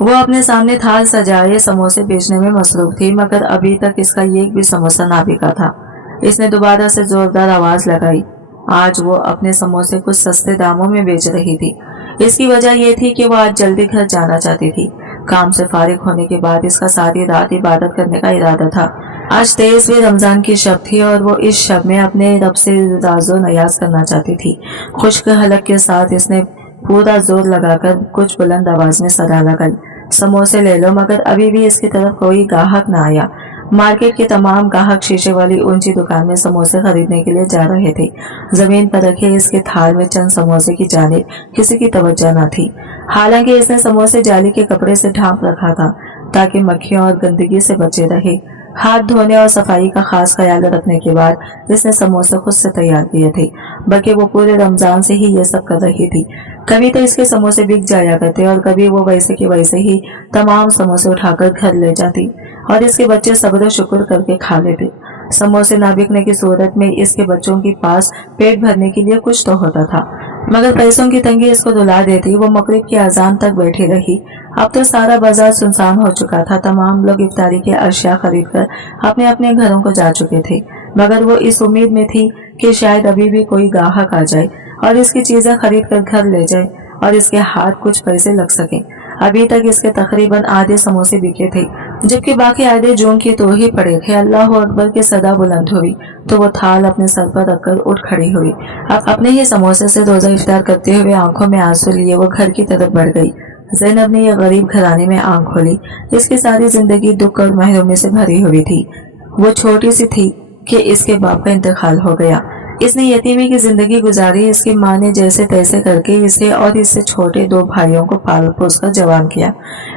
वो अपने सामने थाल सजाए समोसे बेचने में मसरूफ थी, मगर अभी तक इसका एक भी समोसा ना बिका था। इसने दोबारा से जोरदार आवाज लगाई। आज वो अपने समोसे कुछ सस्ते दामों में बेच रही थी। इसकी वजह यह थी कि वो आज जल्दी घर जाना चाहती थी। काम से फारिग होने के बाद इसका सारी रात इबादत करने का इरादा था। आज 23वें रमजान की शब थी और वो इस शब में अपने रब से राजो नयाज करना चाहती थी। खुश्क हलक के साथ इसने पूरा जोर लगाकर कुछ बुलंद आवाज में सदा लगाई, समोसे ले लो, मगर अभी भी इसकी तरफ कोई गाहक न आया। मार्केट के तमाम गाहक शीशे वाली ऊंची दुकान में समोसे खरीदने के लिए जा रहे थे। जमीन पर रखे इसके थाल में चंद समोसे की जानिब किसी की तवज्जो न थी। हालांकि इसने समोसे जाली के कपड़े से ढांप रखा था ताकि मक्खियों और गंदगी से बचे रहे। हाथ धोने और सफाई का खास ख्याल रखने के बाद इसने समोसे खुद से तैयार किए थे, बल्कि वो पूरे रमजान से ही ये सब कर रही थी। कभी तो इसके समोसे बिक जाया करते और कभी वो वैसे के वैसे ही तमाम समोसे उठाकर घर ले जाती और इसके बच्चे सब्र शुक्र करके खा लेते। समोसे ना बिकने की सूरत में इसके बच्चों के पास पेट भरने के लिए कुछ तो होता था, मगर पैसों की तंगी इसको रुला देती। वो मगरिब की अजान तक बैठी रही। अब तो सारा बाजार सुनसान हो चुका था। तमाम लोग इफ्तारी के अशिया खरीदकर अपने अपने घरों को जा चुके थे, मगर वो इस उम्मीद में थी कि शायद अभी भी कोई गाहक आ जाए और इसकी चीजें खरीद कर घर ले जाए और इसके हाथ कुछ पैसे लग सके। अभी तक इसके तकरीबन आधे समोसे बिके थे, जबकि बाकी आधे जून के तो ही पड़े थे। अल्लाह अकबर की सदा बुलंद हुई तो वो थाल अपने सर पर रखकर उठ खड़ी हुई। अब अपने ही समोसे से रोजा इफ्तार करते हुए आंखों में आंसू लिए वो घर की तरफ बढ़ गई। ज़ैनब ने यह गरीब घराने में आंख खोली। इसकी सारी जिंदगी दुख और महरूमी से भरी हुई थी। वो छोटी सी थी कि इसके बाप का इंतकाल हो गया। इसने यतीमी की जिंदगी गुजारी। इसकी माँ ने जैसे तैसे करके इसे और इससे छोटे दो भाइयों को पाल पोस कर जवान किया।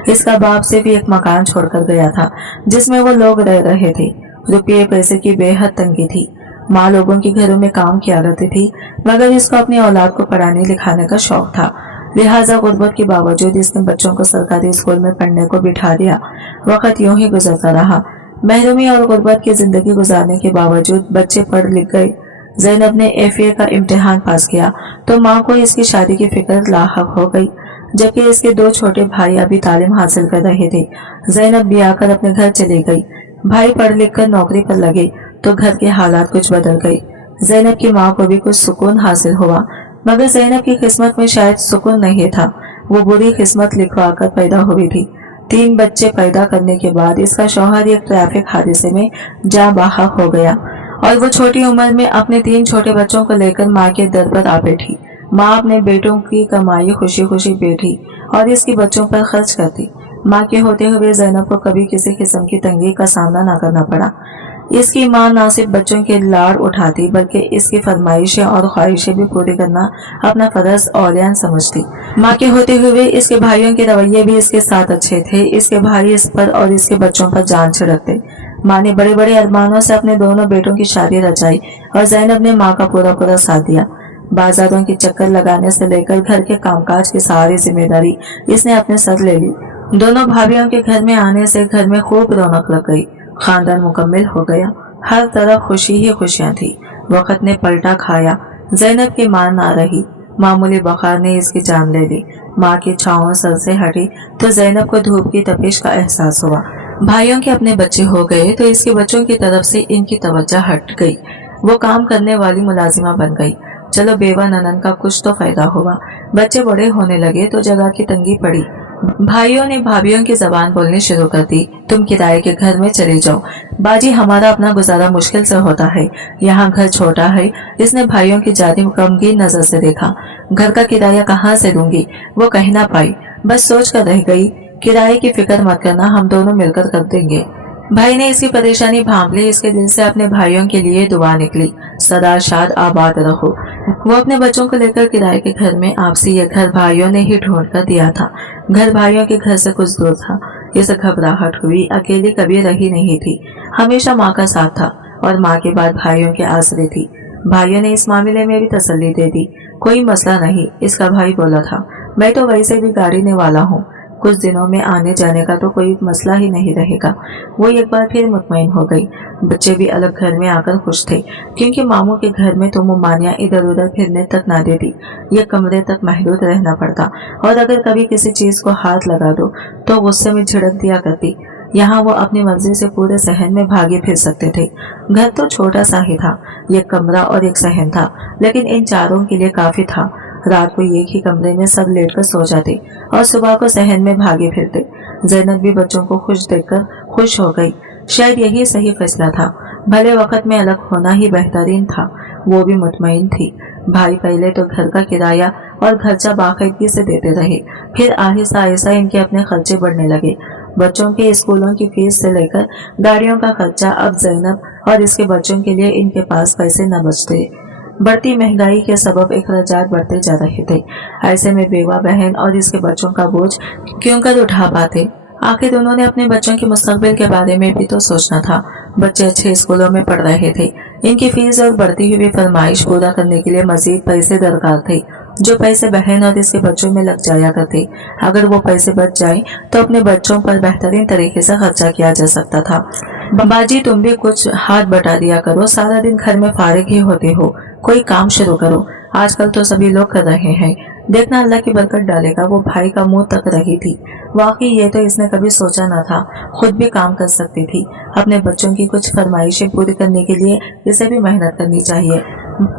इसका बाप सिर्फ एक मकान छोड़कर गया था जिसमें वो लोग रह रहे थे। रुपये पैसे की बेहद तंगी थी। माँ लोगों के घरों में काम किया करती थी, मगर इसको अपनी औलाद को पढ़ाने लिखाने का शौक था। लिहाजा गुर्बत के बावजूद इसने बच्चों को सरकारी स्कूल में पढ़ने को बिठा दिया। वक्त यूं ही गुजरता रहा। महरूमी और गुर्बत की जिंदगी गुजारने के बावजूद बच्चे पढ़ लिख गए। ज़ैनब ने एफए का इम्तिहान पास किया तो माँ को इसकी शादी की फिक्र लाहक हो गई, जबकि इसके दो छोटे भाई अभी तालीम हासिल कर रहे थे। ज़ैनब भी आकर अपने घर चली गई। भाई पढ़ लिख कर नौकरी पर लगे तो घर के हालात कुछ बदल गए। ज़ैनब की माँ को भी कुछ सुकून हासिल हुआ, मगर ज़ैनब की किस्मत में शायद सुकून नहीं था। वो बुरी किस्मत लिखवा कर पैदा हुई थी। 3 बच्चे पैदा करने के बाद इसका शौहर एक ट्रैफिक हादसे में जाँ बाहक हो गया और वो छोटी उम्र में अपने 3 छोटे बच्चों को लेकर माँ के दर पर आ बैठी। माँ अपने बेटों की कमाई खुशी खुशी बैठी और इसके बच्चों पर खर्च करती। माँ के होते हुए ज़ैनब को कभी किसी किस्म की तंगी का सामना न करना पड़ा। इसकी माँ न सिर्फ बच्चों के लाड़ उठाती बल्कि इसकी फरमाइशें और ख्वाहिशें भी पूरी करना अपना फर्ज औलियान समझती। माँ के होते हुए इसके भाइयों के रवैये भी इसके साथ अच्छे थे। इसके भाई इस पर और इसके बच्चों पर जान छिड़कते। माँ ने बड़े बड़े अरमानों से अपने दोनों बेटों की शादी रचाई और ज़ैनब ने माँ का पूरा पूरा साथ दिया। बाजारों की चक्कर लगाने से लेकर घर के कामकाज की सारी जिम्मेदारी इसने अपने सर ले ली। दोनों भाभीियों के घर में आने से घर में खूब रौनक लग गई। खानदान मुकम्मल हो गया। हर तरफ खुशी ही खुशियां थी। वक्त ने पलटा खाया। ज़ैनब की मां ना रही। मामूली बुखार ने इसकी जान ले ली। माँ की छांव सर से हटी तो ज़ैनब को धूप की तपिश का एहसास हुआ। भाइयों के अपने बच्चे हो गए तो इसके बच्चों की तरफ से इनकी तवज्जो हट गई। वो काम करने वाली मुलाजिमा बन गई। चलो बेवा ननन का कुछ तो फायदा हुआ। बच्चे बड़े होने लगे तो जगह की तंगी पड़ी। भाइयों ने भाभीियों की जबान बोलनी शुरू कर दी। तुम किराए के घर में चले जाओ बाजी, हमारा अपना गुजारा मुश्किल से होता है। यहाँ घर छोटा है। इसने भाइयों की जाती गमगीन नजर से देखा। घर का किराया कहाँ से दूंगी, वो कह ना पाई। बस सोच कर रह गई, किराए की फिक्र मत करना, हम दोनों मिलकर कर देंगे। भाई ने इसकी परेशानी भांप ली। इसके दिल से अपने भाइयों के लिए दुआ निकली, सदा शाद आबाद रहो। वो अपने बच्चों को लेकर किराए के घर में आपसी ये घर भाइयों ने ही ढूंढ कर दिया था। घर भाइयों के घर से कुछ दूर था। इसे घबराहट हुई। अकेली कभी रही नहीं थी। हमेशा माँ का साथ था और माँ के बाद भाइयों के आसरे थी। भाइयों ने इस मामले में भी तसल्ली दे दी। कोई मसला नहीं, इसका भाई बोला था। मैं तो वैसे भी गाड़ीने वाला हूँ। कुछ दिनों में आने जाने का तो कोई मसला ही नहीं रहेगा। वो एक बार फिर मुतमईन हो गई। बच्चे भी अलग घर में आकर खुश थे, क्योंकि मामू के घर में तो मुमानियाँ इधर उधर फिरने तक ना देती, ये कमरे तक महदूद रहना पड़ता, और अगर कभी किसी चीज को हाथ लगा दो तो गुस्से में झिड़क दिया करती। यहाँ वो अपनी मर्जी से पूरे सहन में भागे फिर सकते थे। घर तो छोटा सा ही था, एक कमरा और एक सहन था, लेकिन इन चारों के लिए काफी था। रात को एक ही कमरे में सब लेटकर सो जाते और सुबह को सहन में भागे फिरते। जैनब भी बच्चों को खुश देखकर खुश हो गई। शायद यही सही फैसला था। भले वक्त में अलग होना ही बेहतरीन था। वो भी मुतमईन थी। भाई पहले तो घर का किराया और खर्चा बाकायदगी से देते रहे, फिर आहिस्ता आहिस्ता इनके अपने खर्चे बढ़ने लगे। बच्चों के स्कूलों की फीस से लेकर गाड़ियों का खर्चा अब जैनब और इसके बच्चों के लिए इनके पास पैसे न बचते। बढ़ती महंगाई के सबब अखराजात बढ़ते जा रहे थे। ऐसे में बेवा बहन और इसके बच्चों का बोझ क्यों कर उठा पाते। आखिर उन्होंने अपने बच्चों के मुस्तकबिल के बारे में भी तो सोचना था। बच्चे अच्छे स्कूलों में पढ़ रहे थे, इनकी फीस और बढ़ती हुई फरमाइश पूरा करने के लिए मजीद पैसे दरकार थे, जो पैसे बहन और इसके बच्चों में लग जाया करते। अगर वो पैसे बच जाए तो अपने बच्चों पर बेहतरीन तरीके से खर्चा किया जा सकता था। बाजी तुम भी कुछ हाथ बटा दिया करो, सारा दिन घर में फारिग ही होते हो, कोई काम शुरू करो। आजकल तो सभी लोग कर रहे हैं, देखना अल्लाह की बरकत डालेगा। वो भाई का मुंह तक रही थी। वाकई ये तो इसने कभी सोचा न था, खुद भी काम कर सकती थी। अपने बच्चों की कुछ फरमाइशें पूरी करने के लिए इसे भी मेहनत करनी चाहिए।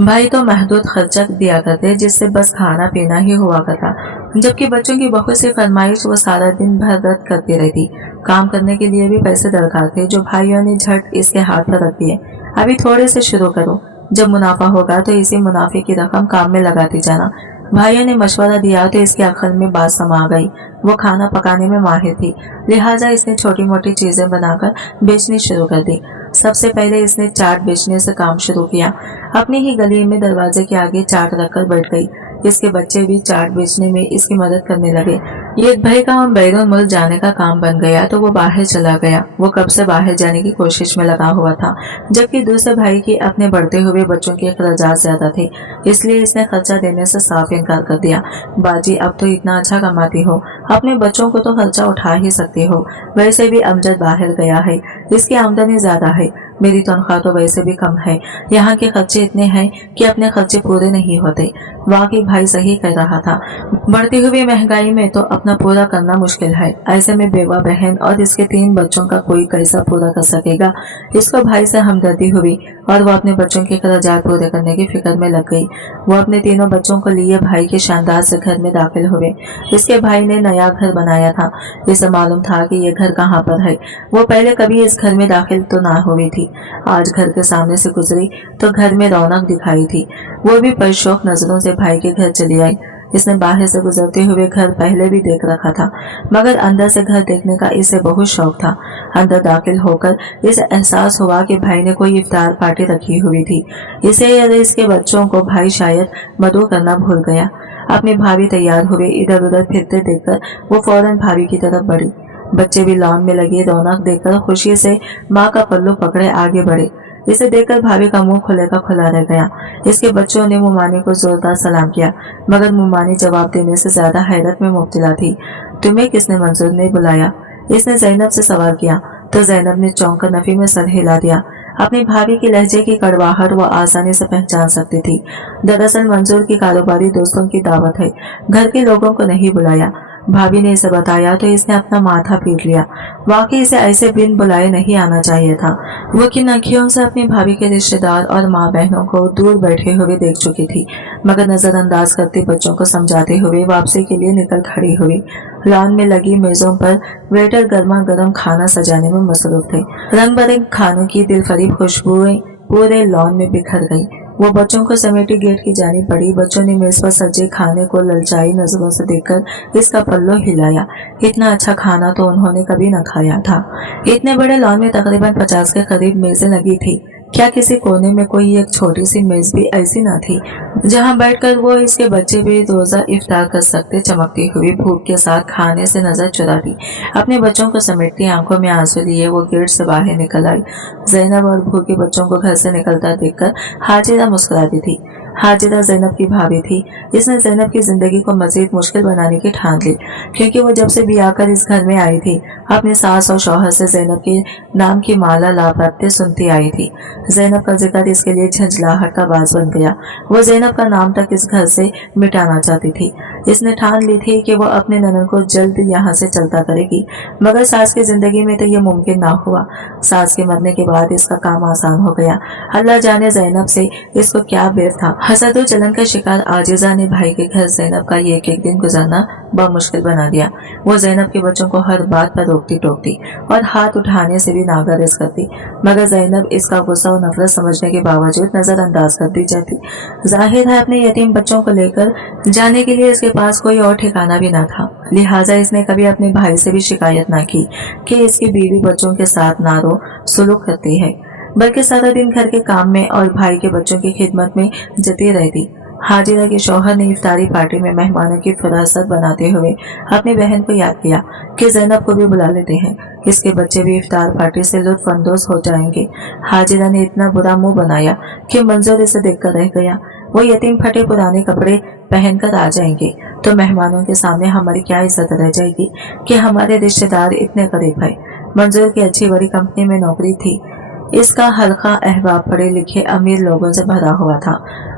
भाई तो महदूद खर्चा दिया करते, जिससे बस खाना पीना ही हुआ करता, जबकि बच्चों की बहुत सी फरमाइश वो सारा दिन भर रद्द करती रहती। काम करने के लिए भी पैसे दरकार थे, जो भाइयों ने झट इसके हाथ पर रख दिए। अभी थोड़े से शुरू करो, जब मुनाफा होगा तो इसी मुनाफे की रकम काम में लगाती जाना। भाइयों ने मशवरा दिया तो इसके अक्ल में बात समा गई। वो खाना पकाने में माहिर थी, लिहाजा इसने छोटी मोटी चीजें बनाकर बेचनी शुरू कर दी। सबसे पहले इसने चाट बेचने से काम शुरू किया। अपनी ही गली में दरवाजे के आगे चाट रखकर बैठ गई। इसके बच्चे भी चाट बेचने में इसकी मदद करने लगे। एक भाई का बैरून मुल्क जाने का काम बन गया तो वो बाहर चला गया। वो कब से बाहर जाने की कोशिश में लगा हुआ था, जबकि दूसरे भाई के अपने बढ़ते हुए बच्चों के अखराजात ज्यादा थे, इसलिए इसने खर्चा देने से साफ इनकार कर दिया। बाजी अब तो इतना अच्छा कमाती हो, अपने बच्चों को तो खर्चा उठा ही सकती हो। वैसे भी अमजद बाहर गया है, इसकी आमदनी ज्यादा है, मेरी तनख्वाह तो वैसे भी कम है। यहाँ के खर्चे इतने हैं कि अपने खर्चे पूरे नहीं होते। वाकई भाई सही कह रहा था, बढ़ती हुई महंगाई में तो अपना पूरा करना मुश्किल है। ऐसे में बेवा बहन और इसके 3 बच्चों का कोई कैसा पूरा कर सकेगा। इसको भाई से हमदर्दी हुई और वो अपने बच्चों के खर्चात पूरे करने की फिक्र में लग गई। वो अपने तीनों बच्चों को लिए भाई के शानदार से घर में दाखिल हुए। इसके भाई ने नया घर बनाया था, इसे मालूम था कि ये घर कहाँ पर है। वो पहले कभी इस घर में दाखिल तो ना हुई थी। आज घर के सामने से गुजरी तो घर में रौनक दिखाई थी। वो भी परशौक नजरों से भाई के घर चली आई। इसने बाहर से गुजरते हुए घर पहले भी देख रखा था, मगर अंदर से घर देखने का इसे बहुत शौक था। अंदर दाखिल होकर इसे एहसास हुआ कि भाई ने कोई इफ्तार पार्टी रखी हुई थी। इसे या इसके बच्चों को भाई शायद मदऊ करना भूल गया। अपनी भाभी तैयार हुए इधर उधर फिरते देखकर वो फौरन भाभी की तरफ बढ़ी। बच्चे भी लॉन में लगी रौनक देखकर खुशी से माँ का पल्लू पकड़े आगे बढ़े। इसे देखकर भाभी का मुंह खुले का खुला रह गया। इसके बच्चों ने मुमानी को जोरदार सलाम किया, मगर मुमानी जवाब देने से ज्यादा हैरत में मुब्तला थी। तुम्हें किसने मंजूर ने बुलाया? इसने जैनब से सवाल किया तो जैनब ने चौंक कर नफी में सर हिला दिया। अपनी भाभी की लहजे की कड़वाहट वो आसानी से पहचान सकती थी। दरअसल मंजूर की कारोबारी दोस्तों की दावत है, घर के लोगों को नहीं बुलाया। भाभी ने इसे बताया तो इसने अपना माथा पीट लिया। वाकई इसे ऐसे बिन बुलाए नहीं आना चाहिए था। वो किन आँखियों से अपनी भाभी के रिश्तेदार और माँ बहनों को दूर बैठे हुए देख चुकी थी, मगर नजरअंदाज करते बच्चों को समझाते हुए वापसी के लिए निकल खड़ी हुई। लॉन में लगी मेजों पर वेटर गर्मा गर्म खाना सजाने में मसरूफ थे। रंग बिरंगे खानों की दिलफरीब खुशबुएं पूरे लॉन में बिखर गई। वो बच्चों को समेटी गेट की जानी पड़ी। बच्चों ने मेज पर सजे खाने को ललचाई नजरों से देखकर इसका पल्लो हिलाया। इतना अच्छा खाना तो उन्होंने कभी न खाया था। इतने बड़े लॉन में तकरीबन 50 के करीब मेजें लगी थी। क्या किसी कोने में कोई एक छोटी सी मेज भी ऐसी न थी जहां बैठकर वो इसके बच्चे भी रोजा इफ्तार कर सकते? चमकती हुई भूख के साथ खाने से नजर चुराती अपने बच्चों को समेटती आंखों में आंसू लिए वो गेट से बाहर निकल आई। जैनब और भूखे बच्चों को घर से निकलता देखकर हाजिरा मुस्कुराती थी। हाजिरा जैनब की भाभी थी। इसने जैनब की जिंदगी को मजीद मुश्किल बनाने की ठान ली, क्योंकि वो जब से ब्याह कर इस घर में आई थी अपने सास और शौहर से जैनब के नाम की माला लापरवाही सुनती आई थी। जैनब का जिक्र इसके लिए झंझलाहट का बाज बन गया। वो जैनब का नाम तक इस घर से मिटाना चाहती थी। इसने ठान ली थी कि वो अपने ननद को जल्द यहाँ से चलता करेगी, मगर सास की जिंदगी में तो ये मुमकिन ना हुआ। सास के मरने के बाद इसका काम आसान हो गया। अल्लाह जाने जैनब से इसको क्या बेर था। हसद और जलन का शिकार आजिजा ने भाई के घर जैनब का ये एक दिन गुजारना मुश्किल बना दिया। वो जैनब के बच्चों को हर बात पर रोकती टोकती और हाथ उठाने से भी नागरिज करती, मगर जैनब इसका गुस्सा और नफरत समझने के बावजूद नजरअंदाज कर दी जाती। जाहिर है अपने यतीम बच्चों को लेकर जाने के लिए इसके पास कोई और ठिकाना भी न था, लिहाजा इसने कभी अपने भाई से भी शिकायत न की कि इसकी बीवी बच्चों के साथ नारो सुलूक करती है, बल्कि सारा दिन घर के काम में और भाई के बच्चों की खिदमत में जती रहती। हाजिरा के शौहर ने इफ्तारी पार्टी में मेहमानों की फरासत बनाते हुए अपनी बहन को याद किया कि जैनब को भी बुला लेते हैं, इसके बच्चे भी इफ्तार पार्टी से लुत्फ अंदोज हो जाएंगे। हाजिरा ने इतना बुरा मुंह बनाया कि मंजूर इसे देखकर रह गया। वो यतीम फटे पुराने कपड़े पहनकर आ जाएंगे तो मेहमानों के सामने हमारी क्या इज्जत रह जाएगी कि हमारे रिश्तेदार इतने करीब है। मंजूर की अच्छी बड़ी कंपनी में नौकरी थी। इसका हल्का अहबाब पढ़े लिखे अमीर लोगों से भरा हुआ था।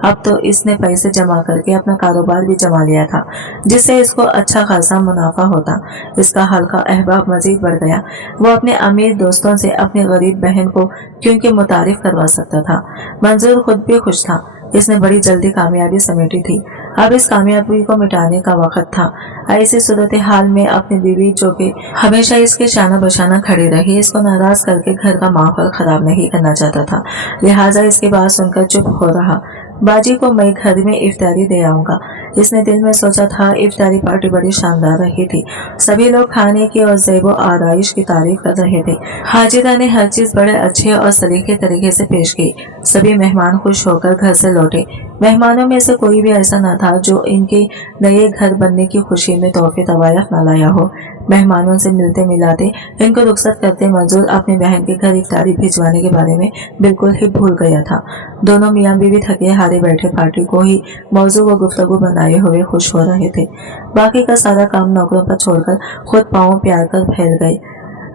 अब तो इसने पैसे जमा करके अपना कारोबार भी जमा लिया था, जिससे इसको अच्छा खासा मुनाफा होता। इसका हल्का अहबाब मजीद बढ़ गया। वो अपने अमीर दोस्तों से अपनी गरीब बहन को क्योंकि मुतारिफ करवा सकता था। मंजूर खुद भी खुश था। इसने बड़ी जल्दी कामयाबी समेटी थी। अब इस कामयाबी को मिटाने का वक्त था। ऐसी सूरत हाल में अपनी बीवी, जो कि हमेशा इसके शाना बशाना खड़ी रही, इसको नाराज करके घर का माहौल खराब नहीं करना चाहता था, लिहाजा इसकी बात सुनकर चुप हो रहा। बाजी को मैं घर में इफ्तारी दे आऊंगा, इसने दिल में सोचा था। इफ्तारी पार्टी बड़ी शानदार रही थी। सभी लोग खाने की और ज़ेबो आराइश की तारीफ कर रहे थे। हाजिरा ने हर चीज बड़े अच्छे और सलीके तरीके से पेश की। सभी मेहमान खुश होकर घर से लौटे। मेहमानों में से कोई भी ऐसा न था जो इनके नए घर बनने की खुशी में तोहफे तवायफ न लाया हो। मेहमानों से मिलते मिलाते इनको रुखसत करते मंजूर अपनी बहन के घर इफ्तारी भिजवाने के बारे में बिल्कुल ही भूल गया था। दोनों मियाँ बीवी थके हारे बैठे पार्टी को ही मौजू व गुफ्तगू बनाए हुए खुश हो रहे थे। बाकी का सारा काम नौकरों पर छोड़कर खुद पाँव प्यार कर फैल गए।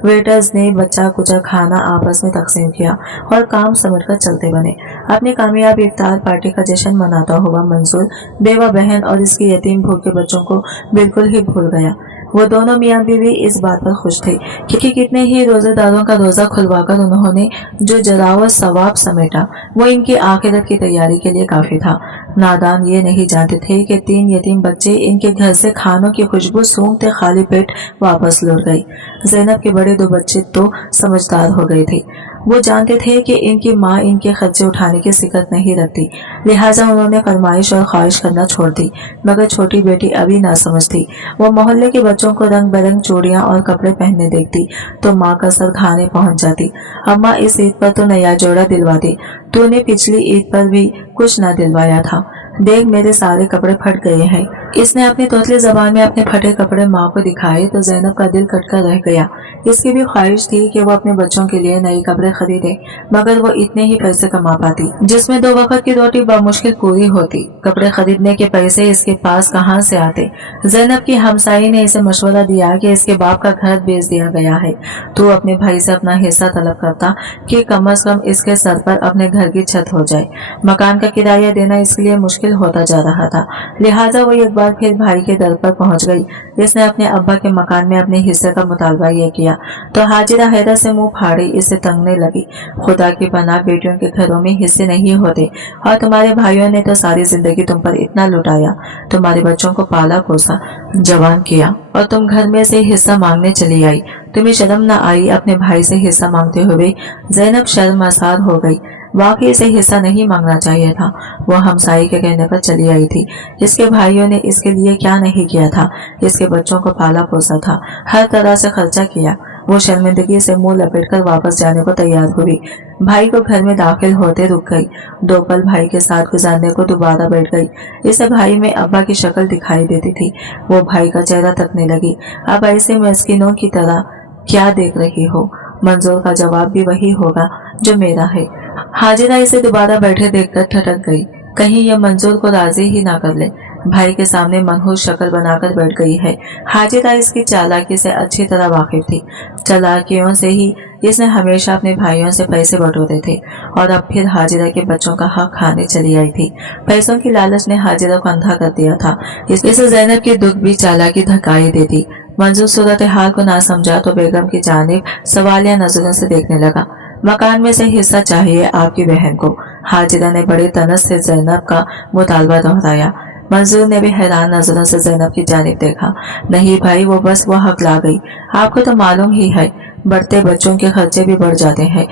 वेटर्स ने बच्चा कुचा खाना आपस में तकसीम किया और काम समेटकर चलते बने। अपनी कामयाब इफ्तार पार्टी का जश्न मनाता हुआ मंजूर बेवा बहन और इसकी यतीम भूखे बच्चों को बिल्कुल ही भूल गया। वो दोनों मियाँ बीवी इस बात पर खुश थे कि कितने ही रोजेदारों का रोजा खुलवाकर उन्होंने जो जराव सवाब समेटा वो इनकी आखिरत की तैयारी के लिए काफी था। नादान ये नहीं जानते थे कि 3 यतीम बच्चे इनके घर से खानों की खुशबू सूंघते खाली पेट वापस लौट गई। जैनब के बड़े 2 बच्चे तो समझदार हो गए थे। वो जानते थे कि इनकी माँ इनके खर्चे उठाने की सिकत नहीं रखती, लिहाजा उन्होंने फरमाइश और ख्वाहिश करना छोड़ दी। मगर छोटी बेटी अभी ना समझती। वो मोहल्ले के बच्चों को रंग बिरंग चूड़ियां और कपड़े पहनने देखती तो माँ का सर खाने पहुंच जाती। अम्मा इस ईद पर तो नया जोड़ा दिलवाती, तूने पिछली ईद पर भी कुछ ना दिलवाया था, देख मेरे सारे कपड़े फट गए हैं। इसने अपनी तोतली जबान में अपने फटे कपड़े माँ को दिखाए तो जैनब का दिल कटकर रह गया। इसकी भी ख्वाहिश थी कि वो अपने बच्चों के लिए नए कपड़े खरीदे, मगर वो इतने ही पैसे कमा पाती जिसमें 2 वक्त की रोटी बामुश्किल पूरी होती। कपड़े खरीदने के पैसे इसके पास कहाँ से आते। जैनब की हमसाई ने इसे मशवरा दिया कि इसके बाप का घर बेच दिया गया है, तो अपने भाई से अपना हिस्सा तलब करता कि कम से कम इसके सर पर अपने घर की छत हो जाए। मकान का किराया देना इसके लिए मुश्किल होता जा रहा था, लिहाजा वो एक बार फिर भाई के दर पर पहुंच गई। इसने अपने अब्बा के मकान में अपने हिस्से का मुतालबा ये किया तो हाजिरा हैरत से मुंह फाड़ी इसे तंगने लगी। खुदा की पनाह, बेटियों के घरों में हिस्से नहीं होते और तुम्हारे भाइयों ने तो सारी जिंदगी तुम पर इतना लुटाया, तुम्हारे बच्चों को पाला पोसा जवान किया और तुम घर में से हिस्सा मांगने चली आई। तुम्हें शर्म न आई अपने भाई से हिस्सा मांगते हुए। जैनब शर्मसार हो गई। वाकई से हिस्सा नहीं मांगना चाहिए था। वो हमसाई के कहने पर चली आई थी। इसके भाइयों ने इसके लिए क्या नहीं किया था। इसके बच्चों को पाला पोसा था, हर तरह से खर्चा किया। वो शर्मिंदगी से मुंह लपेटकर वापस जाने को तैयार हुई। भाई को घर में दाखिल होते रुक गई। 2 पल भाई के साथ गुजारने को दोबारा बैठ गई। इसे भाई में अब्बा की शक्ल दिखाई देती थी। वो भाई का चेहरा तकने लगी। अब ऐसे मस्किनों की तरह क्या देख रही हो। मंजूर का जवाब भी वही होगा जो मेरा है। हाजिरा इसे दोबारा बैठे देखकर ठटक गई। कहीं यह मंजूर को राजी ही ना कर ले। भाई के सामने मनहूस शक्ल बनाकर बैठ गई है। हाजिरा इसकी चालाकी से अच्छी तरह वाकिफ थी। चालाकियों से ही इसने हमेशा अपने भाइयों से पैसे बटोरे थे और अब फिर हाजिरा के बच्चों का हक खाने चली आई थी। पैसों की लालच ने हाजिरा को अंधा कर दिया था। इसे ज़ैनब की दुख भी चालाकी धकाई देती। मंजूर सूरत हाल को ना समझा तो बेगम की जानिब सवालिया नजरों से देखने लगा। मकान में से हिस्सा चाहिए आपकी बहन को। हाजिरा ने बड़े तनस से ज़ैनब का मुतालबा दोहराया। मंजूर ने भी हैरान नजरों से ज़ैनब की जानिब देखा। नहीं भाई, वो बस वो हकला गई। आपको तो मालूम ही है, बढ़ते बच्चों के खर्चे भी बढ़ जाते हैं।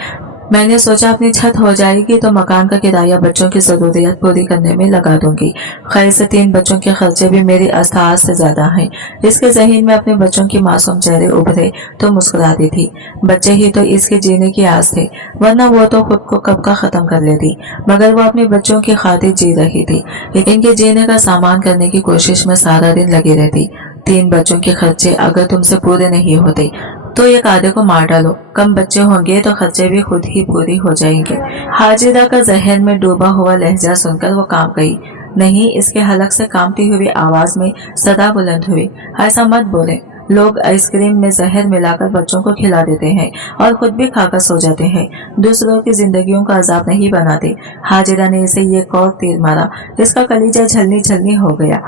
मैंने सोचा अपनी छत हो जाएगी तो मकान का किराया बच्चों की जरूरियात पूरी करने में लगा दूंगी। खैर से 3 बच्चों के खर्चे भी मेरी अस्ताद से ज्यादा हैं। इसके जहन में अपने बच्चों की मासूम चेहरे उभरे तो मुस्कुराती थी। बच्चे ही तो इसके जीने की आस थे, वरना वो तो खुद को कब का खत्म कर लेती। मगर वो अपने बच्चों की खातिर जी रही थी। इनके जीने का सामान करने की कोशिश में सारा दिन लगी रहती। 3 बच्चों के खर्चे अगर तुमसे पूरे नहीं होते तो एक आधे को मार डालो। कम बच्चे होंगे तो खर्चे भी खुद ही पूरी हो जाएंगे। हाजिरा का जहन में डूबा हुआ लहजा सुनकर वो कांप गई। नहीं, इसके हलक से कांपती हुई आवाज में सदा बुलंद हुई, ऐसा मत बोले। लोग आइसक्रीम में जहर मिलाकर बच्चों को खिला देते हैं और खुद भी खाकर सो जाते हैं, दूसरों की जिंदगियों का अजाब नहीं बनाते। हाजिरा ने इसे ये और तीर मारा। इसका कलीजा झलनी झलनी हो गया।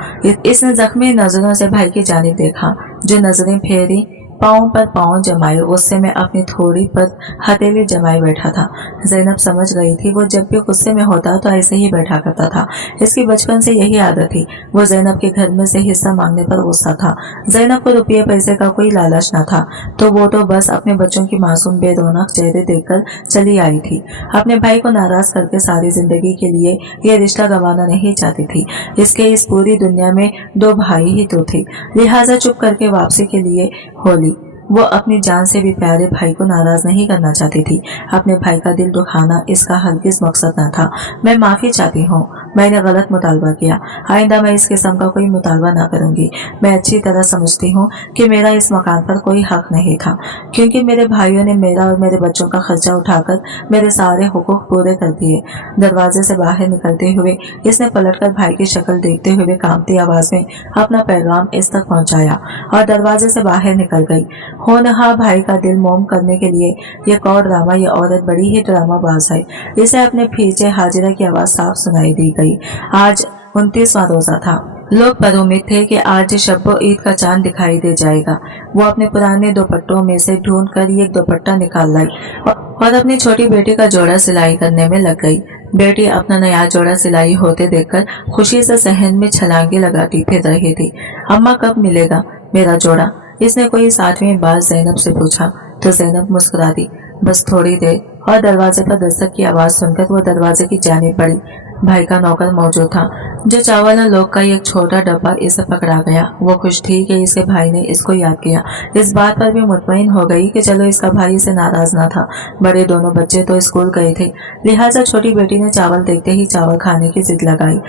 इसने जख्मी नजरों से भाई की जानिब देखा, जो नजरें फेरी पाँव पर पाँव जमाए गुस्से में अपनी थोड़ी पर हथेली जमाए बैठा था। ज़ैनब समझ गई थी वो जब भी गुस्से में होता तो ऐसे ही बैठा करता था। इसकी बचपन से यही आदत थी। वो ज़ैनब के घर में से हिस्सा मांगने पर गुस्सा था। ज़ैनब को रुपये पैसे का कोई लालच न था, तो वो तो बस अपने बच्चों की मासूम बेरौनक चेहरे देखकर चली आई थी। अपने भाई को नाराज करके सारी जिंदगी के लिए ये रिश्ता गंवाना नहीं चाहती थी। इसके इस पूरी दुनिया में 2 भाई ही तो थे, लिहाजा चुप करके वापसी के लिए होली। वो अपनी जान से भी प्यारे भाई को नाराज नहीं करना चाहती थी। अपने भाई का दिल दुखाना इसका हरगिज मकसद न था। मैं माफी चाहती हूँ, मैंने गलत मुतालबा किया। आइंदा मैं इस किस्म का कोई मुतालबा ना करूंगी। मैं अच्छी तरह समझती हूँ कि मेरा इस मकान पर कोई हक नहीं था, क्योंकि मेरे भाइयों ने मेरा और मेरे बच्चों का खर्चा उठाकर मेरे सारे हुकूक पूरे कर दिए। दरवाजे से बाहर निकलते हुए इसने पलटकर भाई की शक्ल देखते हुए कांपती आवाज में अपना पैगाम इस तक पहुंचाया और दरवाजे से बाहर निकल गई। होनहार भाई का दिल मोम करने के लिए ये कौर ड्रामा, ये औरत बड़ी ही ड्रामाबाज है। इसे अपने पीछे हाजिरा की आवाज साफ सुनाई दी गई। आज 29वां रोजा था। लोग पर उम्मीद थे कि आज शब्बो ईद का चांद दिखाई दे जाएगा। वो अपने पुराने दुपट्टों में से ढूंढ कर ये दुपट्टा निकाल लाई और अपनी छोटी बेटी का जोड़ा सिलाई करने में लग गई। बेटी अपना नया जोड़ा सिलाई होते देखकर खुशी से सहन में छलांगे लगाती फिर रही थी। अम्मा कब मिलेगा मेरा जोड़ा? इसने कोई 7वीं बार ज़ैनब से पूछा तो ज़ैनब मुस्कुरा दी। बस थोड़ी देर। और दरवाजे पर दस्तक की आवाज सुनकर वो दरवाजे की जानिब बढ़ी। भाई का नौकर मौजूद था, जो चावल और लोग का एक छोटा डब्बा इसे पकड़ा गया। वो खुश थी कि इसके भाई ने इसको याद किया। इस बात पर भी मुतमईन हो गई कि चलो इसका भाई इसे नाराज ना था। बड़े दोनों बच्चे तो स्कूल गए थे, लिहाजा छोटी बेटी ने चावल देखते ही चावल खाने की जिद लगाई।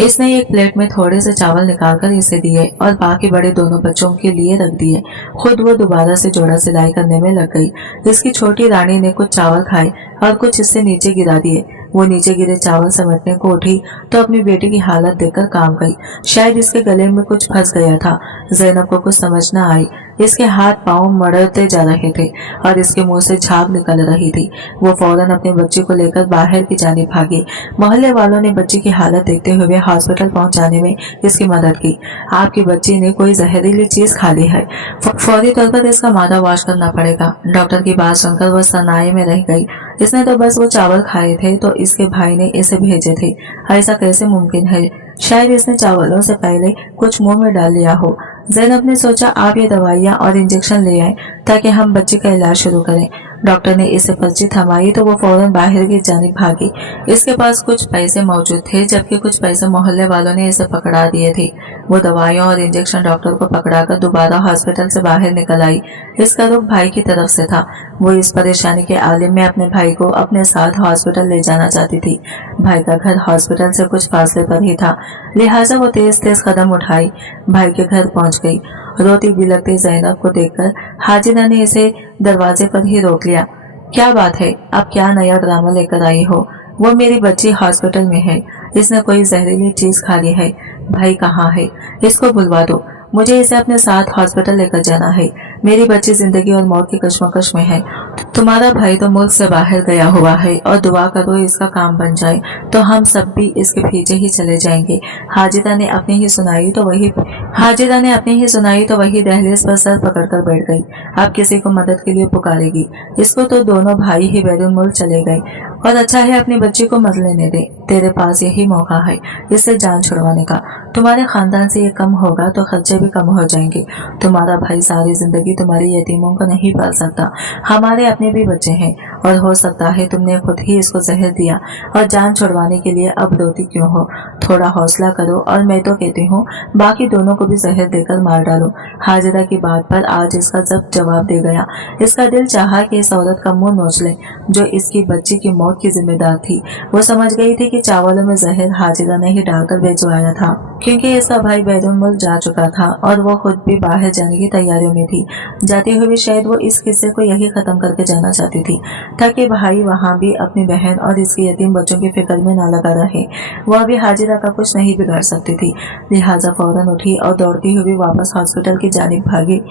इसने एक प्लेट में थोड़े से चावल निकालकर इसे दिए और बाकी बड़े दोनों बच्चों के लिए रख दिए। खुद वो दोबारा से जोड़ा सिलाई करने में लग गई। इसकी छोटी रानी ने कुछ चावल खाए और कुछ इससे नीचे गिरा दिए। वो नीचे गिरे चावल समेटने को उठी तो अपनी बेटी की हालत देखकर कांप गई। शायद इसके गले में कुछ फंस गया था। ज़ैनब को कुछ समझ न आई। इसके हाथ पांव मड़ते जा रहे थे और इसके मुंह से झाग निकल रही थी। वो फौरन अपने बच्चे को लेकर बाहर की जानिब भागी। मोहल्ले वालों ने बच्ची की हालत देखते हुए हॉस्पिटल पहुंचाने में इसकी मदद की। आपकी बच्ची ने कोई जहरीली चीज खा ली है, फौरी तौर पर इसका माथा वॉश करना पड़ेगा। डॉक्टर की बात सुनकर वो सनाए में रह गई। इसने तो बस वो चावल खाए थे तो इसके भाई ने इसे भेजे थे। ऐसा कैसे मुमकिन है? शायद इसने चावलों से पहले कुछ मुंह में डाल लिया हो। ज़ैनब ने सोचा आप ये दवाइयाँ और इंजेक्शन ले आए ताकि हम बच्चे का इलाज शुरू करें। डॉक्टर ने इसे पर्ची थमाई तो वो फौरन बाहर की जानिब भागी। इसके पास कुछ पैसे मौजूद थे, जबकि कुछ पैसे मोहल्ले वालों ने इसे पकड़ा दिए थे। वो दवाइयों और इंजेक्शन डॉक्टर को पकड़ाकर दोबारा हॉस्पिटल से बाहर निकल आई। इसका रुख भाई की तरफ से था। वो इस परेशानी के आलिम में अपने भाई को अपने साथ हॉस्पिटल ले जाना चाहती थी। भाई का घर हॉस्पिटल से कुछ फासले पर ही था, लिहाजा वो तेज तेज कदम उठाई भाई के घर पहुंच गई। रोती बिलखती ज़ैनब को देखकर हाजिरा ने इसे दरवाजे पर ही रोक लिया। क्या बात है, अब क्या नया ड्रामा लेकर आई हो? वो मेरी बच्ची हॉस्पिटल में है, इसने कोई जहरीली चीज खा ली है। भाई कहाँ है? इसको बुलवा दो, मुझे इसे अपने साथ हॉस्पिटल लेकर जाना है। मेरी बच्ची जिंदगी और मौत की कश्मकश में है। तुम्हारा भाई तो मुल्क से बाहर गया हुआ है और दुआ करो इसका काम बन जाए तो हम सब भी इसके पीछे ही चले जाएंगे। हाजिरा ने अपनी ही सुनाई तो वही दहलीज पर सर पकड़कर बैठ गई। अब किसी को मदद के लिए पुकारेगी। इसको तो दोनों भाई ही बैरून मुल्क चले गए और अच्छा है अपनी बच्ची को मत लेने दे। तेरे पास यही मौका है इससे जान छुड़वाने का। तुम्हारे खानदान से ये कम होगा तो खर्चे भी कम हो जाएंगे। तुम्हारा भाई सारी जिंदगी तुम्हारी यतीमों को नहीं पाल सकता। हमारे अपने भी बच्चे हैं और हो सकता है तुमने खुद ही इसको जहर दिया और जान छुड़वाने के लिए अब रोती क्यों हो? थोड़ा हौसला करो और मैं तो कहती हूँ बाकी दोनों को भी जहर देकर मार डालो। हाजिरा की बात पर आज इसका जब जवाब दे गया। इसका दिल चाहा कि इस औरत का मुंह नोच ले जो इसकी बच्ची की मौत की जिम्मेदार थी। वो समझ गई थी कि चावलों में जहर हाजिरा ने ही डालकर भिजवाया था, क्योंकि इसका भाई बैरून मुल्क जा चुका था और वो खुद भी बाहर जाने की तैयारियों में थी। जाते हुए शायद वो इस किस्से को यही खत्म करके जाना चाहती थी ताकि भाई वहाँ भी अपनी बहन और इसके यतीम बच्चों की फिक्र में न लगा रहे। वह भी हाजिरा का कुछ नहीं बिगाड़ सकती थी। लिहाजा फौरन उठी और दौड़ती हुई वापस हॉस्पिटल की जानिब भागी।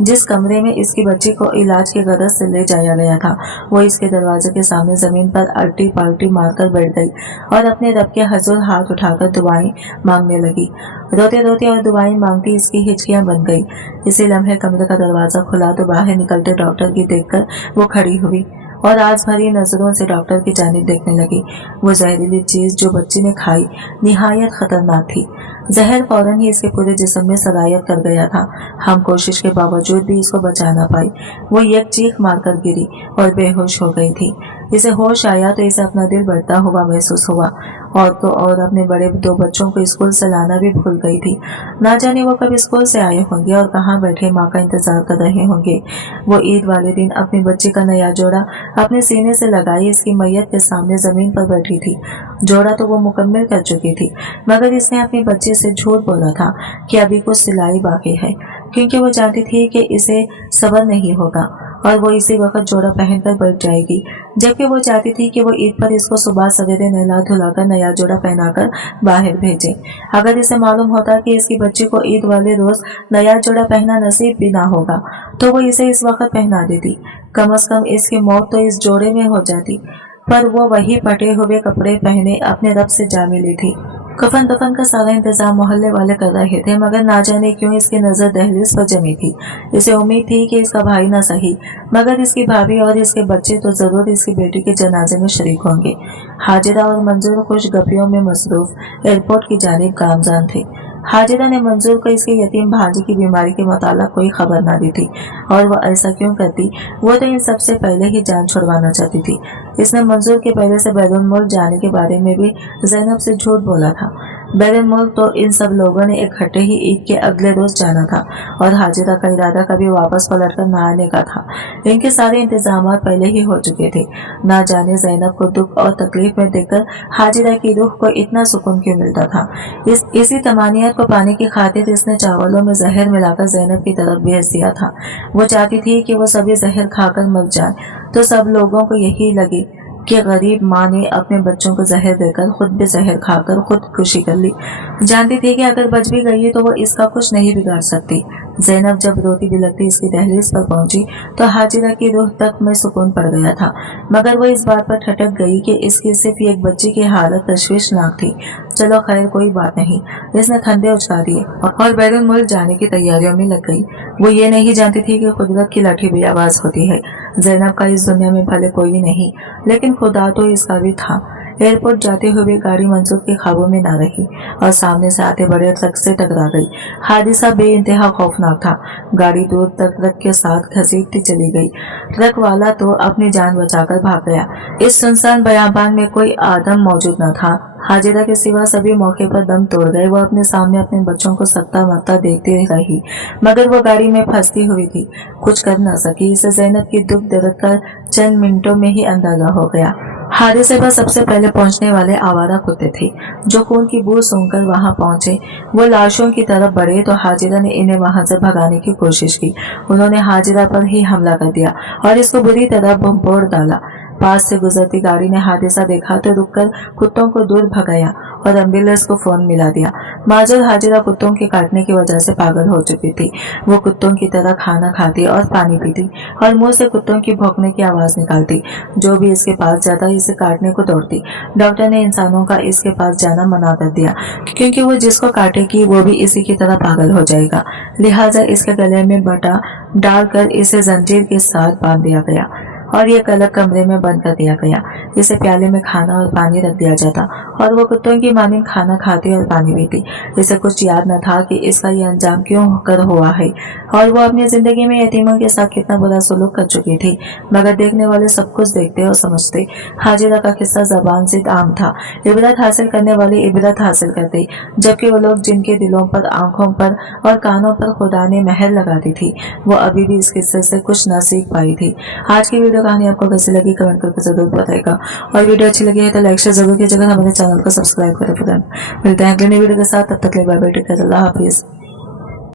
जिस कमरे में इसकी बच्ची को इलाज के गरज से ले जाया गया था वो इसके दरवाजे के सामने जमीन पर अल्टी पाल्टी मारकर बैठ गई और अपने रब के हजूर हाथ उठाकर दुआएं मांगने लगी। रोते रोते और दुआएं मांगती इसकी हिचकियां बन गई। इसी लम्हे कमरे का दरवाजा खुला तो बाहर निकलते डॉक्टर की देखकर वो खड़ी हुई और आज भरी नजरों से डॉक्टर की जानिब देखने लगी। वो जहरीली चीज जो बच्ची ने खाई निहायत खतरनाक थी। जहर फौरन ही इसके पूरे जिस्म में सरायत कर गया था। हम कोशिश के बावजूद भी इसको बचा ना पाई। वो एक चीख मारकर गिरी और बेहोश हो गई थी। इसे होश आया तो इसे अपना दिल बढ़ता हुआ महसूस हुआ और तो और अपने बड़े 2 बच्चों को स्कूल से लाना भी भूल गई थी। ना जाने वो कब स्कूल से आए होंगे और कहाँ बैठे माँ का इंतजार कर रहे होंगे। वो ईद वाले दिन अपनी बच्ची का नया जोड़ा अपने सीने से लगाई इसकी मैयत के सामने जमीन पर बैठी थी। जोड़ा तो वो मुकम्मल कर चुकी थी मगर इसने अपनी बच्ची से झूठ बोला था कि अभी कुछ सिलाई बाकी है, क्योंकि वो जानती थी कि इसे सब्र नहीं होगा और वो इसी वक्त जोड़ा पहनकर बैठ जाएगी, जबकि वो चाहती थी कि वो ईद पर इसको सुबह सवेरे नहला धुलाकर नया जोड़ा पहनाकर बाहर भेजे। अगर इसे मालूम होता कि इसकी बच्ची को ईद वाले रोज नया जोड़ा पहना नसीब भी ना होगा तो वो इसे इस वक्त पहना देती। कम से कम इसकी मौत तो इस जोड़े में हो जाती। पर वो वही फटे हुए कपड़े पहने अपने रब से जा मिली थी। कफन दफन का सारा इंतजाम मोहल्ले वाले कर रहे थे मगर ना जाने क्यों इसकी नजर दहलीज पर जमी थी। इसे उम्मीद थी कि इसका भाई ना सही मगर इसकी भाभी और इसके बच्चे तो जरूर इसकी बेटी के जनाजे में शरीक होंगे। हाजिरा और मंजूर खुशगपियों में मसरूफ एयरपोर्ट की जानिब गामजान थे। हाजिरा ने मंजूर को इसके यतीम भांजे की बीमारी के मुताल्लिक कोई खबर ना दी थी और वह ऐसा क्यों करती? वो तो इन सबसे पहले ही जान छुड़वाना चाहती थी। इसने मंजूर के पहले से बैरून मुल्क जाने के बारे में भी ज़ैनब से झूठ बोला था। बैरून मुल्क तो इन सब लोगों ने इकट्ठे ही ईद के अगले रोज जाना था और हाजिरा का इरादा कभी वापस पलटकर न आने का था। इनके सारे इंतजाम पहले ही हो चुके थे। ना जाने ज़ैनब को दुख और तकलीफ में देखकर हाजिरा की रूह को इतना सुकून क्यों मिलता था। इसी तमानियत को पाने की खातिर इसने चावलों में जहर मिलाकर ज़ैनब की तरफ भेज दिया था। वो चाहती थी कि वो सभी जहर खाकर मर जाए तो सब लोगों को यही लगे कि गरीब माँ ने अपने बच्चों को जहर देकर खुद भी जहर खाकर खुदकुशी कर ली। जानती थी कि अगर बच भी गई तो वो इसका कुछ नहीं बिगाड़ सकती। ज़ैनब जब रोती बिलखती इसकी दहलीज पर पहुंची तो हाजिरा की रूह तक में सुकून पड़ गया था मगर वो इस बात पर ठटक गई कि इसकी सिर्फ एक बच्ची की हालत तशवीशनाक थी। चलो खैर कोई बात नहीं, इसने खंडे उचका दिए और बैरून मुल्क जाने की तैयारियों में लग गई। वो ये नहीं जानती थी कि कुदरत की लाठी भी आवाज होती है। ज़ैनब का इस दुनिया में भले कोई नहीं लेकिन खुदा तो इसका भी था। एयरपोर्ट जाते हुए गाड़ी मंजूर के ख्वाबों में ना रही और सामने से आते बड़े ट्रक से टकरा गई। हादसा बेइंतहा खौफनाक था। गाड़ी दूर तक ट्रक के साथ घसीटती चली गई। ट्रक वाला तो अपनी जान बचाकर भाग गया। इस सुनसान बयाबान में कोई आदम मौजूद न था। हाजिरा के सिवा सभी मौके पर दम तोड़ गए। वो अपने सामने अपने बच्चों को सकता मकता देखती रही मगर वो गाड़ी में फंसती हुई थी, कुछ कर न सकी। इसे ज़ैनब की दुख दर्द का चंद मिनटों में ही अंदाजा हो गया। हादसे पर सबसे पहले पहुंचने वाले आवारा कुत्ते थे जो खून की बू सूंघकर वहां पहुंचे। वो लाशों की तरफ बढ़े तो हाजिरा ने इन्हें वहां से भगाने की कोशिश की। उन्होंने हाजिरा पर ही हमला कर दिया और इसको बुरी तरह भंपोड़ डाला। पास से गुजरती गाड़ी ने हादसा देखा तो रुककर कुत्तों को दूर भगाया और एम्बुलेंस को फोन मिला दिया। माजूद हाजिरा कुत्तों के काटने की वजह से पागल हो चुकी थी। वो कुत्तों की तरह खाना खाती और पानी पीती और मुंह से कुत्तों की भौंकने की आवाज निकालती। जो भी इसके पास जाता इसे काटने को दौड़ती। डॉक्टर ने इंसानों का इसके पास जाना मना कर दिया क्योंकि वो जिसको काटेगी वो भी इसी की तरह पागल हो जाएगा। लिहाजा इसके गले में बटा डालकर इसे जंजीर के साथ बांध दिया गया और ये अलग कमरे में बंद कर दिया गया। इसे प्याले में खाना और पानी रख दिया जाता और वो कुत्तों की मानिंद खाना खाती और पानी पीती। इसे कुछ याद न था कि इसका ये अंजाम क्यों कर हुआ है और वो अपनी जिंदगी में यतीमों के साथ कितना बुरा सलूक कर चुकी थी, मगर देखने वाले सब कुछ देखते और समझते। हाजिरा का किस्सा जबान से आम था। इबरत हासिल करने वाले इबरत हासिल करते, जबकि वो लोग जिनके दिलों पर, आंखों पर और कानों पर खुदा ने मेहर लगा दी थी, वो अभी भी इस किस्से से कुछ न सीख पाई थी। आज की वीडियो कहानी आपको कैसी लगी कमेंट करके जरूर बताएगा और वीडियो अच्छी लगी है तो लाइक शेयर जरूर कीजिएगा। हमारे चैनल को सब्सक्राइब करें। मिलते हैं अगले नई वीडियो के साथ, तब तक के लिए बाय बाय, टेक केयर, अल्लाह हाफिज।